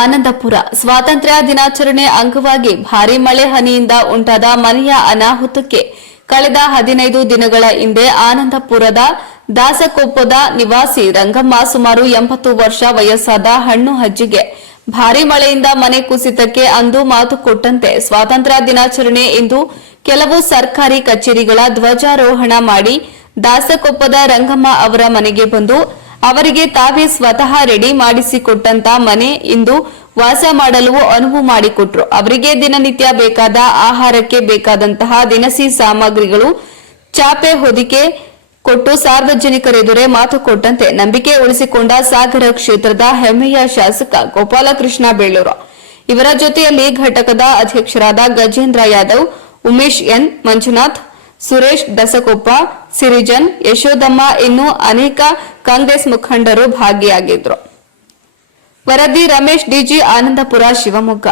ಆನಂದಪುರ. ಸ್ವಾತಂತ್ರ್ಯ ದಿನಾಚರಣೆ ಅಂಗವಾಗಿ ಭಾರೀ ಮಳೆ ಹನಿಯಿಂದ ಉಂಟಾದ ಮನೆಯ ಅನಾಹುತಕ್ಕೆ ಕಳೆದ ಹದಿನೈದು ದಿನಗಳ ಹಿಂದೆ ಆನಂದಪುರದ ದಾಸಕೊಪ್ಪದ ನಿವಾಸಿ ರಂಗಮ್ಮ ಸುಮಾರು ಎಂಬತ್ತು ವರ್ಷ ವಯಸ್ಸಾದ ಹಣ್ಣು ಹಜ್ಜಿಗೆ ಭಾರೀ ಮಳೆಯಿಂದ ಮನೆ ಕುಸಿತಕ್ಕೆ ಅಂದು ಮಾತು ಕೊಟ್ಟಂತೆ ಸ್ವಾತಂತ್ರ್ಯ ದಿನಾಚರಣೆ ಇಂದು ಕೆಲವು ಸರ್ಕಾರಿ ಕಚೇರಿಗಳ ಧ್ವಜಾರೋಹಣ ಮಾಡಿ ದಾಸಕೊಪ್ಪದ ರಂಗಮ್ಮ ಅವರ ಮನೆಗೆ ಬಂದು ಅವರಿಗೆ ತಾವೇ ಸ್ವತಃ ರೆಡಿ ಮಾಡಿಸಿಕೊಟ್ಟಂತ ಮನೆ ಇಂದು ವಾಸ ಮಾಡಲು ಅನುವು ಮಾಡಿಕೊಟ್ರು. ಅವರಿಗೆ ದಿನನಿತ್ಯ ಬೇಕಾದ ಆಹಾರಕ್ಕೆ ಬೇಕಾದಂತಹ ದಿನಸಿ ಸಾಮಗ್ರಿಗಳು, ಚಾಪೆ, ಹೊದಿಕೆ ಕೊಟ್ಟು ಸಾರ್ವಜನಿಕರೆದುರೇ ಮಾತು ಕೊಟ್ಟಂತೆ. ನಂಬಿಕೆ ಉಳಿಸಿಕೊಂಡ ಸಾಗರ ಕ್ಷೇತ್ರದ ಹೆಮ್ಮೆಯ ಶಾಸಕ ಗೋಪಾಲಕೃಷ್ಣ ಬೇಳೂರು. ಇವರ ಜೊತೆಯಲ್ಲಿ ಘಟಕದ ಅಧ್ಯಕ್ಷರಾದ ಗಜೇಂದ್ರ ಯಾದವ್, ಉಮೇಶ್ ಎನ್ ಮಂಜುನಾಥ್ ಸುರೇಶ್ ದಸಕೊಪ್ಪ ಸಿರಿಜನ್ ಯಶೋದಮ್ಮ ಇನ್ನೂ ಅನೇಕ ಕಾಂಗ್ರೆಸ್ ಮುಖಂಡರು ಭಾಗಿಯಾಗಿದ್ರು. ವರದಿ ರಮೇಶ್ ಡಿಜಿ ಆನಂದಪುರ ಶಿವಮೊಗ್ಗ.